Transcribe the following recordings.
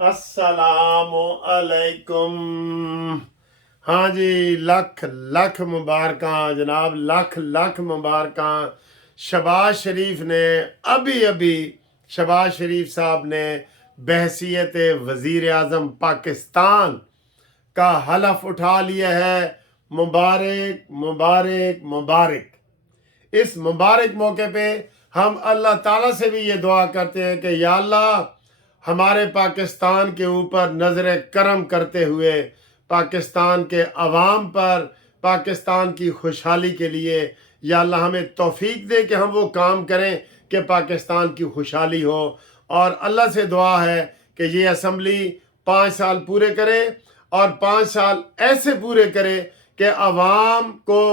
अस्सलाम अलैकुम। हाँ जी, लख लख मुबारकां जनाब, लख लख मुबारकां। शहबाज शरीफ ने अभी अभी शहबाज शरीफ साहब ने बहसीयत वज़ीर आज़म पाकिस्तान का हलफ उठा लिया है। मुबारक मुबारक मुबारक। इस मुबारक मौके पे हम अल्लाह ताला से भी ये दुआ करते हैं कि या अल्लाह हमारे पाकिस्तान के ऊपर नज़र करम करते हुए पाकिस्तान के अवाम पर पाकिस्तान की खुशहाली के लिए या अल्लाह हमें तौफीक दे कि हम वो काम करें कि पाकिस्तान की खुशहाली हो। और अल्लाह से दुआ है कि ये असम्बली 5 साल पूरे करे और 5 साल ऐसे पूरे करे कि अवाम को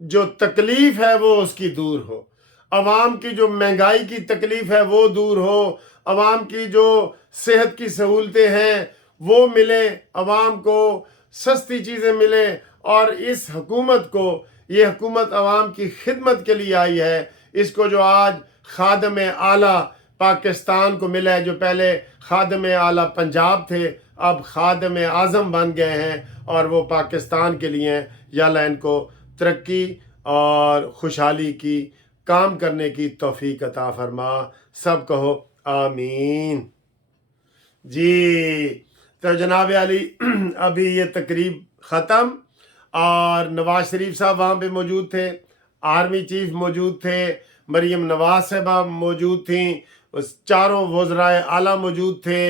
जो तकलीफ़ है वो उसकी दूर हो, अवाम की जो महंगाई की तकलीफ़ है वो दूर हो, अवाम की जो सेहत की सहूलतें हैं वो मिले, अवाम को सस्ती चीज़ें मिले। और इस हुकूमत को, ये हुकूमत अवाम की खिदमत के लिए आई है। इसको जो आज खादम आला पाकिस्तान को मिला है, जो पहले खादम आला पंजाब थे अब खादम आज़म बन गए हैं और वो पाकिस्तान के लिए हैं। या अल्लाह इनको तरक्की और खुशहाली की काम करने की तौफीक अता फरमा। सब कहो आमीन जी। तो जनाब अली अभी ये तकरीब ख़त्म और नवाज शरीफ साहब वहाँ पे मौजूद थे, आर्मी चीफ मौजूद थे, मरीम नवाज साहबा मौजूद थी, उस चारों वज़राए आला मौजूद थे।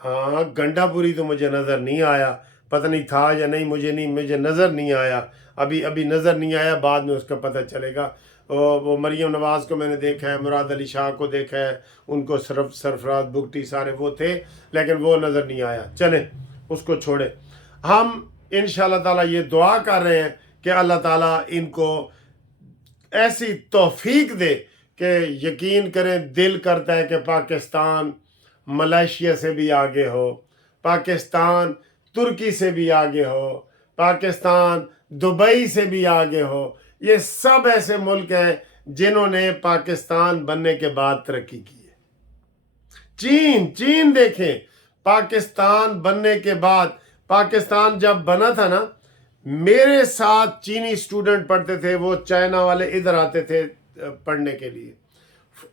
हाँ, गंडापुरी तो मुझे नज़र नहीं आया, पता नहीं था या नहीं, मुझे नज़र नहीं आया, अभी नज़र नहीं आया, बाद में उसका पता चलेगा। वो मरीम नवाज़ को मैंने देखा है, मुराद अली शाह को देखा है, उनको सरफराज बुगटी सारे वो थे, लेकिन वो नज़र नहीं आया। चलें उसको छोड़े। हम इंशाअल्लाह ताला ये दुआ कर रहे हैं कि अल्लाह ताला इनको ऐसी तौफीक दे कि यकीन करें, दिल करता है कि पाकिस्तान मलेशिया से भी आगे हो, पाकिस्तान तुर्की से भी आगे हो, पाकिस्तान दुबई से भी आगे हो। ये सब ऐसे मुल्क हैं जिन्होंने पाकिस्तान बनने के बाद तरक्की की है। चीन देखें, पाकिस्तान बनने के बाद, पाकिस्तान जब बना था ना, मेरे साथ चीनी स्टूडेंट पढ़ते थे, वो चाइना वाले इधर आते थे पढ़ने के लिए,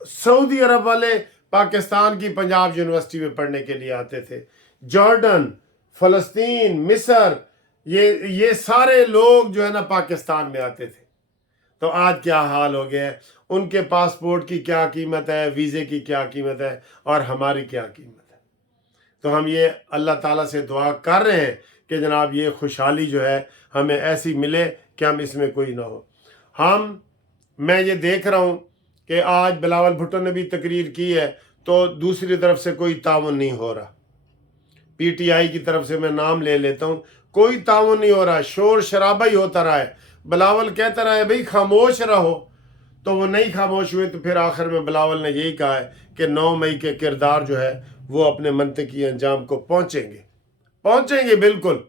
सऊदी अरब वाले पाकिस्तान की पंजाब यूनिवर्सिटी में पढ़ने के लिए आते थे, जॉर्डन, फ़लस्तीन, मिस्र, ये सारे लोग जो है ना पाकिस्तान में आते थे। तो आज क्या हाल हो गया है, उनके पासपोर्ट की क्या कीमत है, वीज़े की क्या कीमत है और हमारी क्या कीमत है। तो हम ये अल्लाह ताला से दुआ कर रहे हैं कि जनाब ये खुशहाली जो है हमें ऐसी मिले कि हम इसमें कोई ना हो। मैं ये देख रहा हूँ कि आज बिलावल भुट्टो ने भी तकरीर की है, तो दूसरी तरफ से कोई ताउन नहीं हो रहा। पीटीआई की तरफ से मैं नाम ले लेता हूँ, कोई ताउन नहीं हो रहा, शोर शराबा ही होता रहा है। बिलावल कहता रहा है भाई खामोश रहो, तो वो नहीं खामोश हुए। तो फिर आखिर में बिलावल ने यही कहा है कि 9 मई के किरदार जो है वो अपने मंतकी अंजाम को पहुँचेंगे बिल्कुल।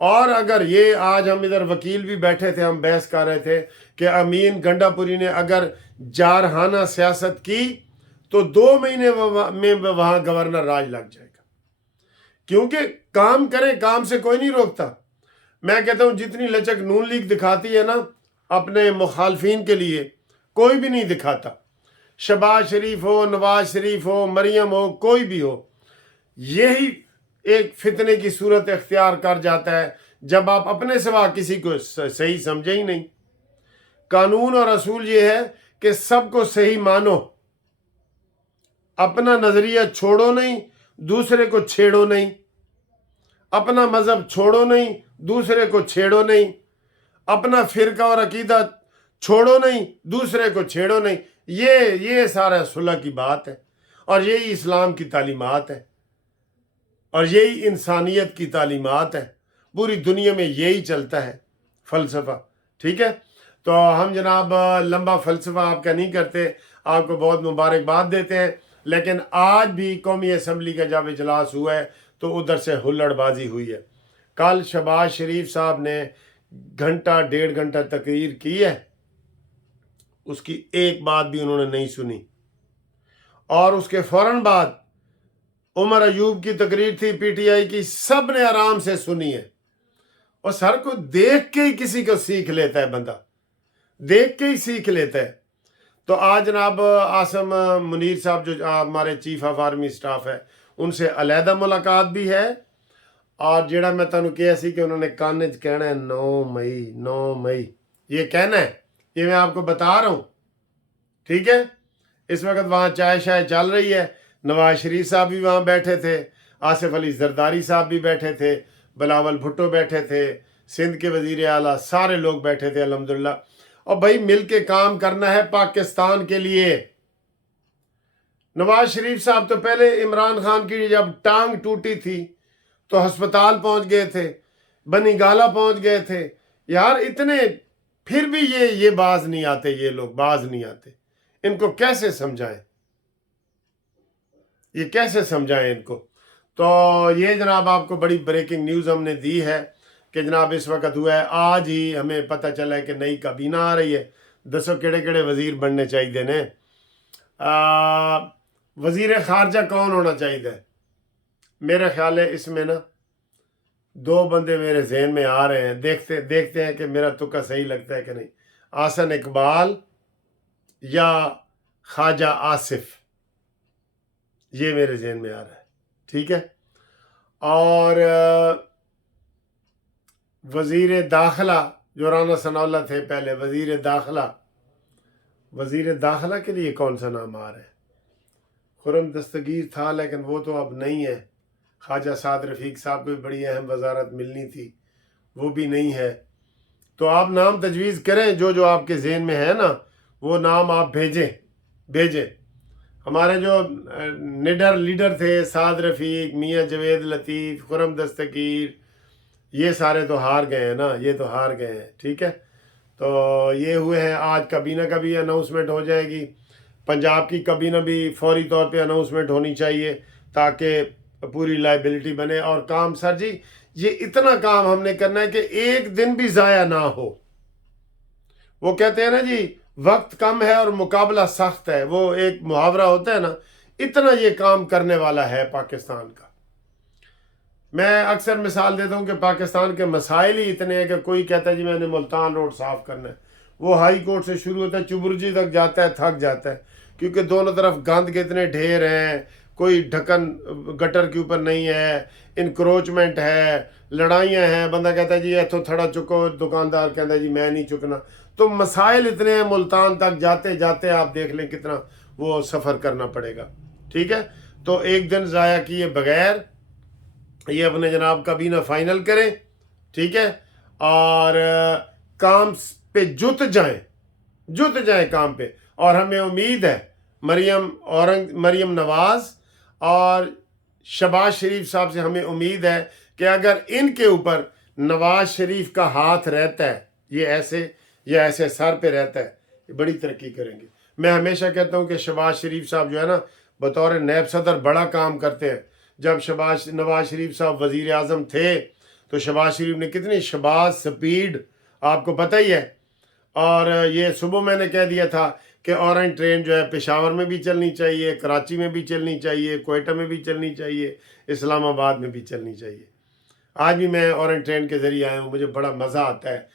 और अगर ये आज हम इधर वकील भी बैठे थे, हम बहस कर रहे थे कि अमीन गंडापुरी ने अगर जारहाना सियासत की तो 2 महीने में वहाँ गवर्नर राज लग जाएगा, क्योंकि काम करें, काम से कोई नहीं रोकता। मैं कहता हूँ जितनी लचक नून लीग दिखाती है ना अपने मुखालफिन के लिए, कोई भी नहीं दिखाता। शहबाज शरीफ हो, नवाज शरीफ हो, मरियम हो, कोई भी हो, यही एक फितने की सूरत इख्तियार कर जाता है जब आप अपने सिवा किसी को सही समझे ही नहीं। कानून और असूल ये है कि सबको सही मानो, अपना नजरिया छोड़ो नहीं, दूसरे को छेड़ो नहीं, अपना मजहब छोड़ो नहीं, दूसरे को छेड़ो नहीं, अपना फिरका और अकीदा छोड़ो नहीं, दूसरे को छेड़ो नहीं। ये सारा सुलह की बात है और यही इस्लाम की तालीमात है और यही इंसानियत की तालीमात है। पूरी दुनिया में यही चलता है फ़लसफ़ा। ठीक है, तो हम जनाब लंबा फ़लसफ़ा आपका नहीं करते, आपको बहुत मुबारकबाद देते हैं। लेकिन आज भी कौमी असम्बली का जब इजलास हुआ है तो उधर से हुल्लड़बाजी हुई है। कल शहबाज शरीफ साहब ने घंटा 1.5 घंटा तकरीर की है, उसकी एक बात भी उन्होंने नहीं सुनी। और उसके फ़ौरन बाद उमर अयूब की तकरीर थी पीटीआई की, सब ने आराम से सुनी है। और सर को देख के ही किसी को सीख लेता है बंदा, देख के ही सीख लेता है। तो आज जनाब आसम मुनीर साहब जो हमारे चीफ ऑफ आर्मी स्टाफ है, उनसे अलहदा मुलाकात भी है। और जेड़ा मैं तुहानू कहा सी कि उन्होंने कान च कहना है 9 मई 9 मई, ये कहना है, ये मैं आपको बता रहा हूँ, ठीक है। इस वक्त वहाँ चाय शाय चल रही है, नवाज शरीफ साहब भी वहाँ बैठे थे, आसिफ अली जरदारी साहब भी बैठे थे, बिलावल भुट्टो बैठे थे, सिंध के वजीर आला, सारे लोग बैठे थे अल्हम्दुलिल्लाह। और भाई मिल के काम करना है पाकिस्तान के लिए। नवाज शरीफ साहब तो पहले इमरान खान की जब टांग टूटी थी तो अस्पताल पहुंच गए थे, बनी गाला पहुंच गए थे यार, इतने फिर भी ये बाज नहीं आते, ये लोग बाज नहीं आते। इनको कैसे समझाएं, ये कैसे समझाएं इनको। तो ये जनाब आपको बड़ी ब्रेकिंग न्यूज़ हमने दी है कि जनाब इस वक्त हुआ है, आज ही हमें पता चला है कि नई काबीना आ रही है। दसो केड़े केड़े वजीर बनने चाहिए ने। वजीर खारजा कौन होना चाहिए? मेरा ख्याल है इसमें ना 2 बंदे मेरे जहन में आ रहे हैं, देखते हैं कि मेरा तुक्का सही लगता है कि नहीं। आसन इकबाल या ख्वाजा आसिफ, ये मेरे जहन में आ रहा है, ठीक है। और वजीर दाखिला जो राना सनाउल्लाह थे पहले, वजीर दाखिला के लिए कौन सा नाम आ रहा है? खुरम दस्तगीर था लेकिन वो तो अब नहीं है। ख्वाजा साद रफ़ीक साहब को भी बड़ी अहम वजारत मिलनी थी, वो भी नहीं है। तो आप नाम तजवीज़ करें, जो आपके जहन में है ना, वो नाम आप भेजें। हमारे जो निडर लीडर थे, साद रफ़ीक, मियाँ जवेद लतीफ़, खुरम दस्तगीर, ये सारे तो हार गए हैं ना, ये तो हार गए हैं, ठीक है। तो ये हुए हैं, आज काबीना का भी अनाउंसमेंट हो जाएगी। पंजाब की काबीना भी फौरी तौर पे अनाउंसमेंट होनी चाहिए ताकि पूरी लाइबिलिटी बने। और काम सर जी, ये इतना काम हमने करना है कि एक दिन भी ज़ाया ना हो। वो कहते हैं ना जी, वक्त कम है और मुकाबला सख्त है, वो एक मुहावरा होता है ना, इतना ये काम करने वाला है पाकिस्तान का। मैं अक्सर मिसाल देता हूँ कि पाकिस्तान के मसाइल ही इतने हैं कि कोई कहता है जी मैंने मुल्तान रोड साफ़ करना है, वो हाई कोर्ट से शुरू होता है, चुबुर्जी तक जाता है, थक जाता है, क्योंकि दोनों तरफ गंद के इतने ढेर हैं, कोई ढक्कन गटर के ऊपर नहीं है, इंक्रोचमेंट है, लड़ाइयाँ हैं। बंदा कहता है जी इथों थोड़ा चुको, दुकानदार कहता है जी मैं नहीं चुकना। तो मसाइल इतने हैं, मुल्तान तक जाते जाते आप देख लें कितना वो सफ़र करना पड़ेगा, ठीक है। तो एक दिन ज़ाया किए बगैर ये अपने जनाब काबीना फाइनल करें, ठीक है। और काम पे जुट जाएं काम पे। और हमें उम्मीद है मरियम नवाज और शहबाज शरीफ साहब से हमें उम्मीद है कि अगर इनके ऊपर नवाज शरीफ का हाथ रहता है, ये ऐसे सर पे रहता है, ये बड़ी तरक्की करेंगे। मैं हमेशा कहता हूँ कि शहबाज शरीफ साहब जो है ना, बतौर नायब सदर बड़ा काम करते हैं। जब नवाज शरीफ साहब वज़ीर आज़म थे तो शहबाज शरीफ ने कितनी शहबाज स्पीड आपको पता ही है। और ये सुबह मैंने कह दिया था कि ऑरेंज ट्रेन जो है पेशावर में भी चलनी चाहिए, कराची में भी चलनी चाहिए, कोयटा में भी चलनी चाहिए, इस्लामाबाद में भी चलनी चाहिए। आज भी मैं ऑरेंज ट्रेन के ज़रिए आया हूँ, मुझे बड़ा मज़ा आता है।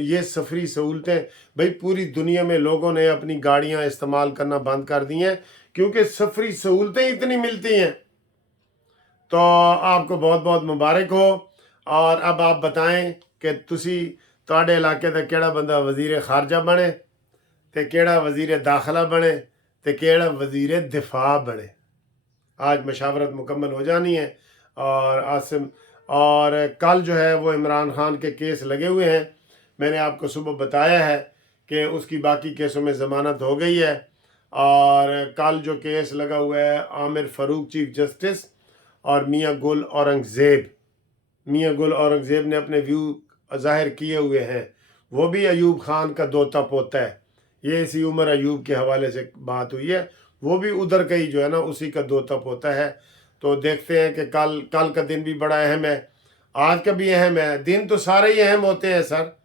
ये सफरी सहूलतें भाई पूरी दुनिया में लोगों ने अपनी गाड़ियाँ इस्तेमाल करना बंद कर दी हैं क्योंकि सफरी सहूलतें इतनी मिलती हैं। तो आपको बहुत बहुत मुबारक हो। और अब आप बताएं कि तुहाडे इलाके का केड़ा बंदा वजीर खारजा बने, ते केड़ा वजीर दाखिला बने, ते केड़ा वजीर दिफा बने। आज मशावरत मुकम्मल हो जानी है। और कल जो है वो इमरान खान के केस लगे हुए हैं। मैंने आपको सुबह बताया है कि उसकी बाकी केसों में ज़मानत हो गई है। और कल जो केस लगा हुआ है आमिर फ़ारूक चीफ जस्टिस और मियाँ गुल औरंगज़ेब ने अपने व्यू ज़ाहिर किए हुए हैं। वो भी अयूब खान का दोता पोता है। ये इसी उमर अयूब के हवाले से बात हुई है, वो भी उधर का ही जो है ना उसी का दोता पोता है। तो देखते हैं कि कल का दिन भी बड़ा अहम है, आज का भी अहम है। दिन तो सारे ही अहम होते हैं सर,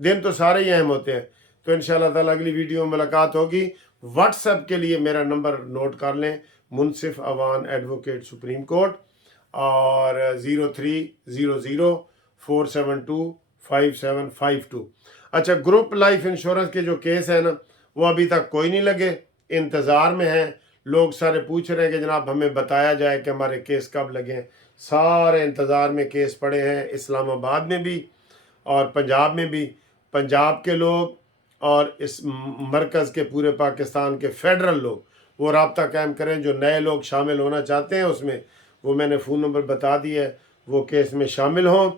दिन तो सारे ही अहम होते हैं। तो इंशाल्लाह ताला अगली वीडियो में मुलाकात होगी। व्हाट्सएप के लिए मेरा नंबर नोट कर लें منصف اوان ایڈوکیٹ سپریم کورٹ، اور 030047255752۔ اچھا، گروپ لائف انشورنس کے جو کیس ہیں نا وہ ابھی تک کوئی نہیں لگے، انتظار میں ہیں۔ لوگ سارے پوچھ رہے ہیں کہ جناب ہمیں بتایا جائے کہ ہمارے کیس کب لگیں۔ سارے انتظار میں کیس پڑے ہیں، اسلام آباد میں بھی اور پنجاب میں بھی۔ پنجاب کے لوگ اور اس مرکز کے پورے پاکستان کے فیڈرل لوگ وہ رابطہ قائم کریں۔ جو نئے لوگ شامل ہونا چاہتے ہیں اس میں، وہ میں نے فون نمبر بتا دیا ہے، وہ کیس میں شامل ہوں،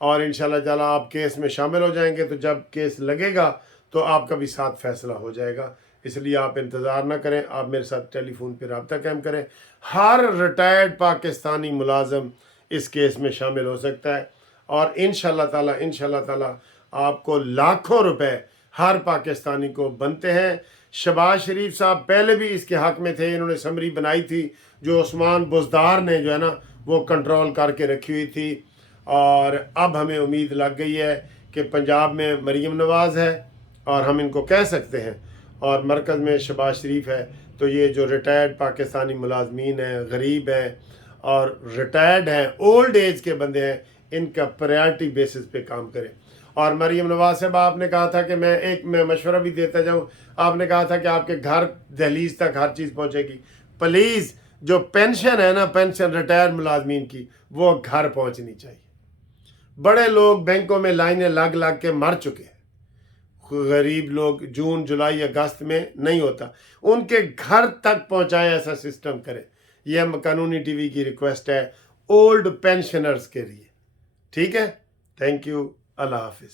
اور انشاءاللہ تعالیٰ آپ کیس میں شامل ہو جائیں گے تو جب کیس لگے گا تو آپ کا بھی ساتھ فیصلہ ہو جائے گا۔ اس لیے آپ انتظار نہ کریں، آپ میرے ساتھ ٹیلی فون پہ رابطہ قائم کریں۔ ہر ریٹائرڈ پاکستانی ملازم اس کیس میں شامل ہو سکتا ہے، اور انشاءاللہ تعالیٰ آپ کو لاکھوں روپے ہر پاکستانی کو بنتے ہیں۔ شہباز شریف صاحب پہلے بھی اس کے حق میں تھے، انہوں نے سمری بنائی تھی جو عثمان بزدار نے جو ہے نا وہ کنٹرول کر کے رکھی ہوئی تھی، اور اب ہمیں امید لگ گئی ہے کہ پنجاب میں مریم نواز ہے اور ہم ان کو کہہ سکتے ہیں، اور مرکز میں شہباز شریف ہے، تو یہ جو ریٹائرڈ پاکستانی ملازمین ہیں، غریب ہیں اور ریٹائرڈ ہیں، اولڈ ایج کے بندے ہیں، ان کا پریارٹی بیسس پہ کام کریں۔ اور مریم نواز صاحب، آپ نے کہا تھا کہ میں مشورہ بھی دیتا جاؤں، آپ نے کہا تھا کہ آپ کے گھر دہلیز تک ہر چیز پہنچے گی۔ پلیز جو پینشن ہے نا، پینشن ریٹائر ملازمین کی، وہ گھر پہنچنی چاہیے۔ بڑے لوگ بینکوں میں لائنیں لگ کے مر چکے ہیں، غریب لوگ جون جولائی اگست میں نہیں ہوتا، ان کے گھر تک پہنچائیں، ایسا سسٹم کریں۔ یہ قانونی ٹی وی کی ریکویسٹ ہے اولڈ پینشنرز کے لیے، ٹھیک ہے؟ تھینک یو، اللہ حافظ۔